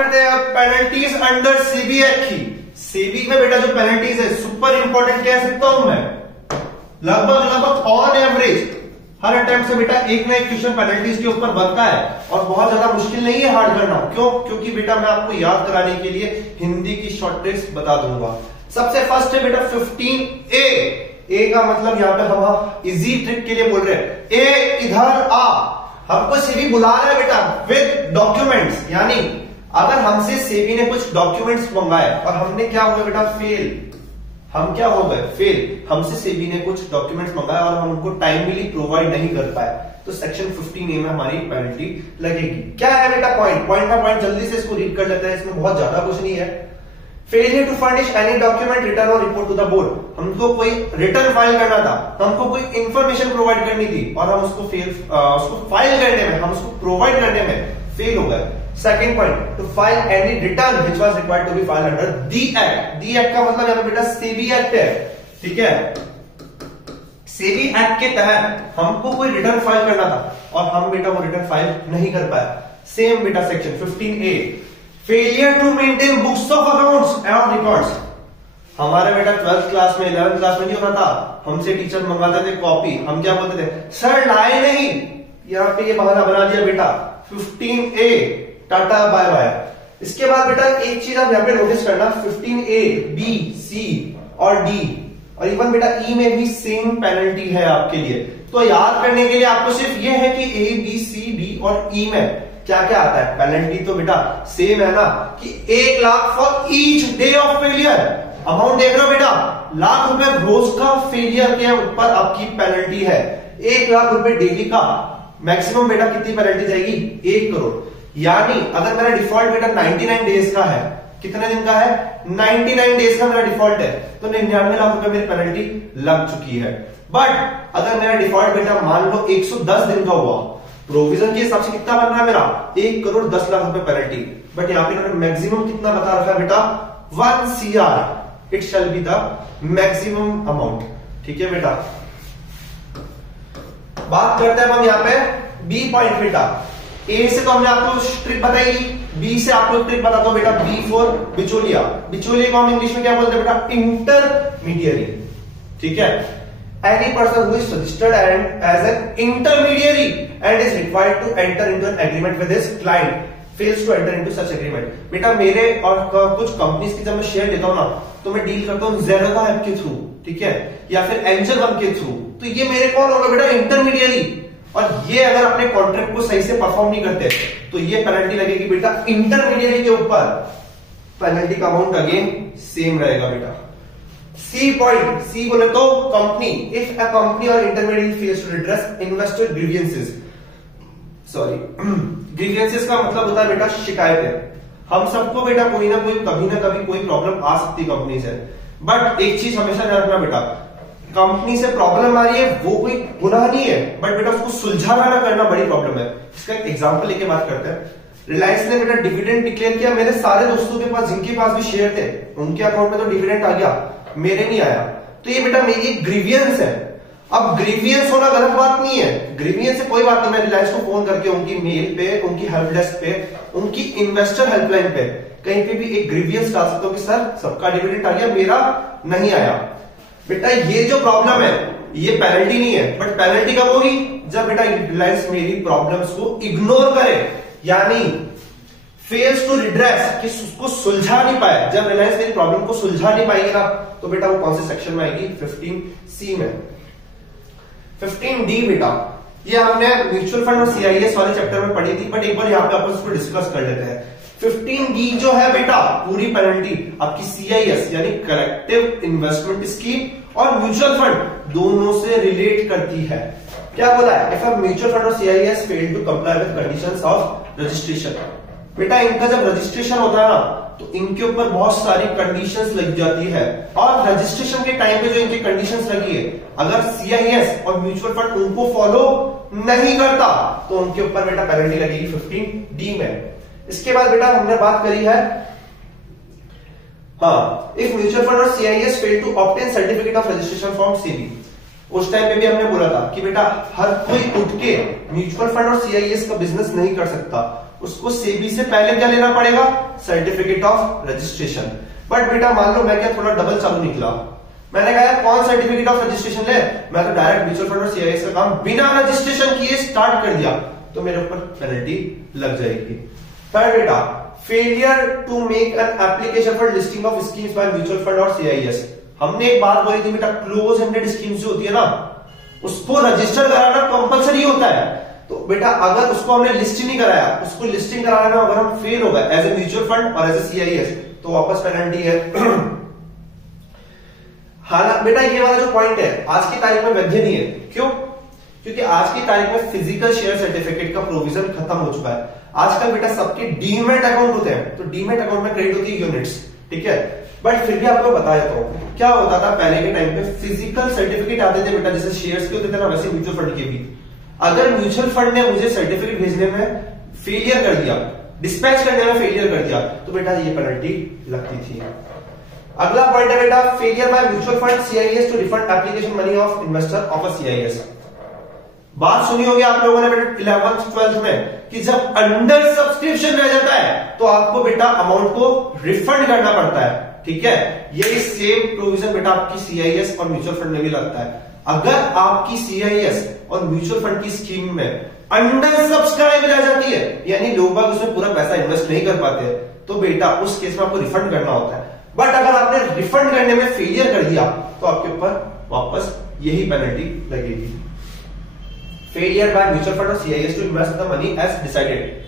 करते हैं अब पेनल्टीज अंडर सेबी एक्ट की। सेबी में बेटा जो पेनल्टीज है सुपर इंपॉर्टेंट कह सकता हूं मैं, लगभग ऑन एवरेज हर अटेम्प्ट से बेटा एक ना एक क्वेश्चन पेनल्टीज के ऊपर बनता है और बहुत ज्यादा मुश्किल नहीं है हार्ड करना। क्यों? क्योंकि बेटा मैं आपको याद कराने के लिए हिंदी की शॉर्ट ट्रिक्स बता दूंगा। सबसे फर्स्ट है बेटा 15A। ए का मतलब यहाँ पे हम इजी ट्रिक के लिए बोल रहे हैं, ए इधर आ। हमको सेबी बुला रहा है बेटा विद डॉक्यूमेंट्स, यानी अगर हमसे सेबी ने कुछ डॉक्यूमेंट्स मंगाए और हमने क्या हुआ बेटा फेल, हम क्या हो गए फेल, हमसे सेबी ने कुछ डॉक्यूमेंट्स मंगाए और हम उनको टाइमली प्रोवाइड नहीं कर पाए, तो सेक्शन 15A में हमारी पेनल्टी लगेगी। क्या है बेटा पॉइंट बाय पॉइंट जल्दी से इसको रीड कर लेते हैं, इसमें बहुत ज्यादा कुछ नहीं है। Failure to furnish any document return और रिपोर्ट टू द बोर्ड, हमको कोई रिटर्न फाइल करना था, हमको कोई इंफॉर्मेशन प्रोवाइड करनी थी और हम उसको फाइल करने में, हम उसको प्रोवाइड करने में फेल हो गए। Second point, to file any return which was required to be filed under the act. The act का मतलब यहाँ पे बेटा सेबी एक्ट है, ठीक है। सेबी एक्ट के तहत हमको कोई रिटर्न फाइल करना था और हम बेटा वो रिटर्न फाइल नहीं कर पाए। सेम बेटा section 15A, failure to maintain books of accounts and records. हमारे बेटा 12th क्लास में 11th क्लास में नहीं होता था, हमसे टीचर मंगाते थे कॉपी, हम क्या बोलते थे सर लाए नहीं, यहाँ पे ये बहाना बना दिया बेटा 15A, टाटा बाय बाय। इसके बाद बेटा एक चीज आप यहाँ पे नोटिस करना, 15A, B, C और D और इवन बेटा E में भी सेम पेनल्टी है आपके लिए। तो याद करने के लिए आपको सिर्फ ये है कि A, B, C, D और E में क्या क्या आता है पेनल्टी, तो बेटा सेम है ना कि 1 lakh for each day of failure. Amount देख रहे हो बेटा, लाख रुपए रोज का फेलियर के ऊपर आपकी पेनल्टी है। 1 लाख रुपए डेली का मैक्सिमम बेटा कितनी पेनल्टी जाएगी 1 करोड़। यानी अगर मेरा डिफॉल्ट बेटा 99 डेज का है, कितने दिन का है 99 डेज का मेरा डिफॉल्ट है, तो 99 लाख रुपए मेरी पेनल्टी लग चुकी है। बट अगर मेरा डिफॉल्ट बेटा मान लो 110 दिन का हुआ, प्रोविजन के हिसाब से कितना बन रहा है मेरा 1 करोड़ 10 लाख रुपए पेनल्टी, बट यहाँ पे मैक्सिमम कितना बता रखा है बेटा 1 CR, it shall be the maximum amount, ठीक है बेटा। बात करते हैं हम यहाँ पे बी पॉइंट बेटा। ए से तो हमने आपको ट्रिक बताई, बी से आपको ट्रिक बता दो बेटा, बी फॉर बिचौलिया। बिचौलिया को हम इंग्लिश में क्या बोलते हैं बेटा इंटरमीडियरी, ठीक है। Any person who is registered as an intermediary and is required to enter into an agreement with his client fails to enter into such agreement. बेटा मेरे और कुछ कंपनीज की जब मैं शेयर लेता हूं ना, तो मैं डील करता हूं ज़ेरोधा ऐप के थ्रू, ठीक है, या फिर एंजल वन के थ्रू, तो ये मेरे कौन होगा बेटा इंटरमीडियरी। और ये अगर अपने कॉन्ट्रैक्ट को सही से परफॉर्म नहीं करते तो ये पेनल्टी लगेगी बेटा इंटरमीडियरी के ऊपर। पेनल्टी का अमाउंट अगेन सेम रहेगा बेटा। सी पॉइंट, सी बोले तो कंपनी, इफ अ कंपनी और intermediary fails to redress investor grievances, sorry grievances का मतलब होता है बेटा शिकायतें। हम सबको बेटा कोई ना कोई कभी ना कभी कोई प्रॉब्लम आ सकती है कंपनी से, बट एक चीज हमेशा ध्यान रखना बेटा, कंपनी से प्रॉब्लम आ रही है वो कोई गुनाह नहीं है, बट बेटा उसको सुलझाना ना करना बड़ी प्रॉब्लम है। इसका एक एग्जांपल लेके बात करते हैं। रिलायंस ने बेटा डिविडेंड डिक्लेयर किया, मेरे सारे दोस्तों के पास जिनके पास भी शेयर थे उनके अकाउंट में तो डिविडेंड आ गया, मेरे नहीं आया, तो ये बेटा मेरी ग्रीवियंस है। अब ग्रीवियंस होना गलत बात नहीं है, ग्रीवियंस से कोई बात नहीं, मैं रिलायंस को फोन करके उनकी मेल पे, उनकी हेल्प डेस्क पे, उनकी इन्वेस्टर हेल्पलाइन पे कहीं पे भी एक ग्रीवियंस डाल सकता हूं कि सर सबका डिविडेंड आ गया, मेरा नहीं आया। बेटा ये जो प्रॉब्लम है ये पेनल्टी नहीं है, बट पेनल्टी कब होगी जब बेटा रिलायंस मेरी प्रॉब्लम्स को इग्नोर करे, यानी फेल्स टू रिड्रेस, कि उसको सुलझा नहीं पाए। जब रिलायंस मेरी प्रॉब्लम को सुलझा नहीं पाएगी ना, तो बेटा वो कौन से सेक्शन में आएगी 15C में। 15D बेटा ये हमने म्यूचुअल फंड और CIS वाले चैप्टर में पढ़ी थी, बट एक बार यहाँ पे अपन इसको डिस्कस कर लेते हैं। 15D जो है बेटा पूरी पेनल्टी आपकी CIS यानी कलेक्टिव इन्वेस्टमेंट स्कीम और म्यूचुअल फंड दोनों से रिलेट करती है। क्या बोला है, इफ अ म्यूचुअल फंड और CIS fail to comply with conditions of registration. बेटा इनका जब रजिस्ट्रेशन होता है ना, तो इनके ऊपर बहुत सारी कंडीशंस लग जाती है, और रजिस्ट्रेशन के टाइम पे जो इनकी कंडीशंस लगी है, अगर CIS और म्यूचुअल फंड उनको फॉलो नहीं करता तो उनके ऊपर बेटा पेनल्टी लगेगी 15D में। इसके बाद बेटा हमने बात करी है, हाँ, इफ म्यूचुअल फंड और CIS fail to obtain certificate of registration from SEBI। उस टाइम पे भी हमने बोला था कि बेटा हर कोई उठ के म्यूचुअल फंड और CIS का बिजनेस नहीं कर सकता, उसको सेबी से पहले क्या लेना पड़ेगा, सर्टिफिकेट ऑफ रजिस्ट्रेशन। बट बेटा मान लो मैं क्या थोड़ा डबल चालू निकला, मैंने कहा कौन सर्टिफिकेट ऑफ रजिस्ट्रेशन ले, मैं तो डायरेक्ट म्यूचुअल फंड और सीआईएस का काम बिना रजिस्ट्रेशन किए स्टार्ट कर दिया, तो मेरे ऊपर पेनल्टी लग जाएगी। थर्ड बेटा, failure to make an application for listing of schemes by mutual fund और सीआईएस। हमने एक बात बोली थी बेटा, क्लोज एंडेड स्कीम्स जो होती है ना, उसको रजिस्टर कराना कंपलसरी होता है। तो बेटा अगर उसको हमने लिस्ट नहीं कराया, उसको लिस्टिंग कराने में अगर हम फेल हो गए एज ए म्यूचुअल फंड और एज ए सीआईएस, तो वापस पेनल्टी है। हालांकि बेटा ये वाला जो पॉइंट है आज की तारीख में वैध नहीं है। क्यों? क्योंकि आज की तारीख में फिजिकल शेयर सर्टिफिकेट का प्रोविजन खत्म हो चुका है। आजकल बेटा सबके डीमेट अकाउंट होते हैं, तो डीमेट अकाउंट में क्रेडिट होती है यूनिट्स, ठीक है। बट फिर भी आपको बता देता हूं क्या होता था पहले के टाइम पे, फिजिकल सर्टिफिकेट आते थे बेटा, जैसे शेयर्स के होते थे ना, वैसे म्यूचुअल फंड के भी। अगर म्यूचुअल फंड ने मुझे सर्टिफिकेट भेजने में फेलियर कर दिया, डिस्पैच करने में फेलियर कर दिया, तो बेटा ये पेनल्टी लगती थी। अगला पॉइंट है बेटा, failure by mutual fund CIS to refund application money of investor of a CIS. बात सुनी होगी आप लोगों ने बेटा 11th 12th में कि जब अंडर सब्सक्रिप्शन रह जाता है तो आपको बेटा अमाउंट को रिफंड करना पड़ता है, ठीक है। यही सेम प्रोविजन बेटा आपकी सीआईएस और म्यूचुअल फंड में भी लगता है। अगर आपकी सीआईएस और म्यूचुअल फंड की स्कीम में अंडर सब्सक्राइब रह जाती है, यानी लोग बाग उसमें पूरा पैसा इन्वेस्ट नहीं कर पाते, तो बेटा उस केस में आपको रिफंड करना होता है। बट अगर आपने रिफंड करने में फेलियर कर दिया तो आपके ऊपर वापस यही पेनल्टी लगेगी। फेलियर बाय म्यूचुअल फंड और CIS to invest the money as decided.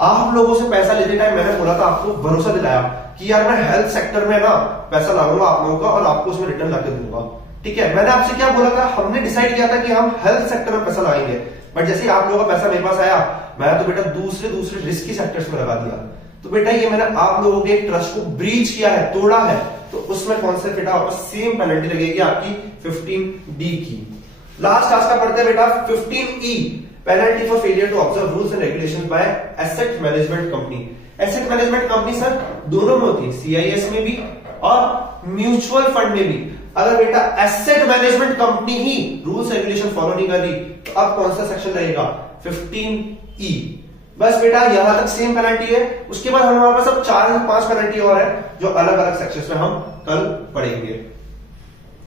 आप लोगों से पैसा लेते टाइम मैंने बोला था, आपको भरोसा दिलाया कि यार मैं हेल्थ सेक्टर में ना पैसा लगाऊंगा आप लोगों का और आपको उसमें रिटर्न लाके दूंगा, ठीक है। मैंने आपसे क्या बोला था, हमने डिसाइड किया था कि हम हेल्थ सेक्टर में पैसा लगाएंगे। बट जैसे आप लोगों का पैसा मेरे पास आया, मैं तो बेटा दूसरे रिस्की सेक्टर्स में लगा दिया। तो बेटा ये मैंने आप लोगों के ट्रस्ट को ब्रीच किया है, तोड़ा है, तो उसमें कौन से बेटा वापस सेम पेनल्टी लगेगी आपकी 15D की। लास्ट का पढ़ते हैं बेटा 15E, penalty for failure to observe rules and regulations by asset management company. Asset management company sir दोनों में होती है, सीआईएस में भी और म्यूचुअल फंड में भी। अगर बेटा एसेट मैनेजमेंट कंपनी ही रूल्स रेगुलेशन फॉलो नहीं कर रही, तो अब कौन सा सेक्शन रहेगा, 15E। बस बेटा यहां तक सेम पेनल्टी है। उसके बाद हमारे पास अब 4 से 5 पेनल्टी और है जो अलग अलग सेक्शंस में हम कल पढ़ेंगे।